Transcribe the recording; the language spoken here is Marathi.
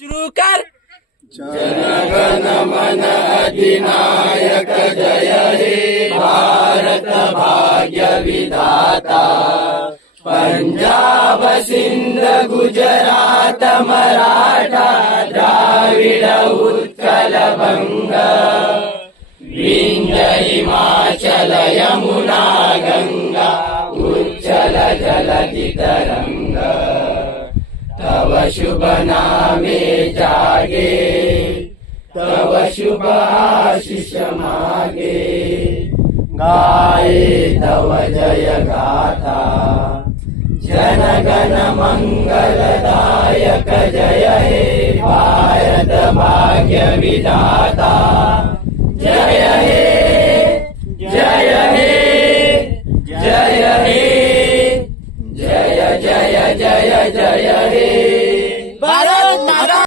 सुरू कर. जनगण मन अधिनायक जय हे भारत भाग्य विधाता. पंजाब सिंध गुजरात मराठा द्राविड उत्कल बंग. विंध्य हिमाचल यमुना गंगा उच्चल जलधि तरंग. तव शुभ नामे जागे तव शुभ आशीष मागे. गाये तव जय गाथा जनगण मंगलदायक जय हे भारत भाग्य विधाता. जय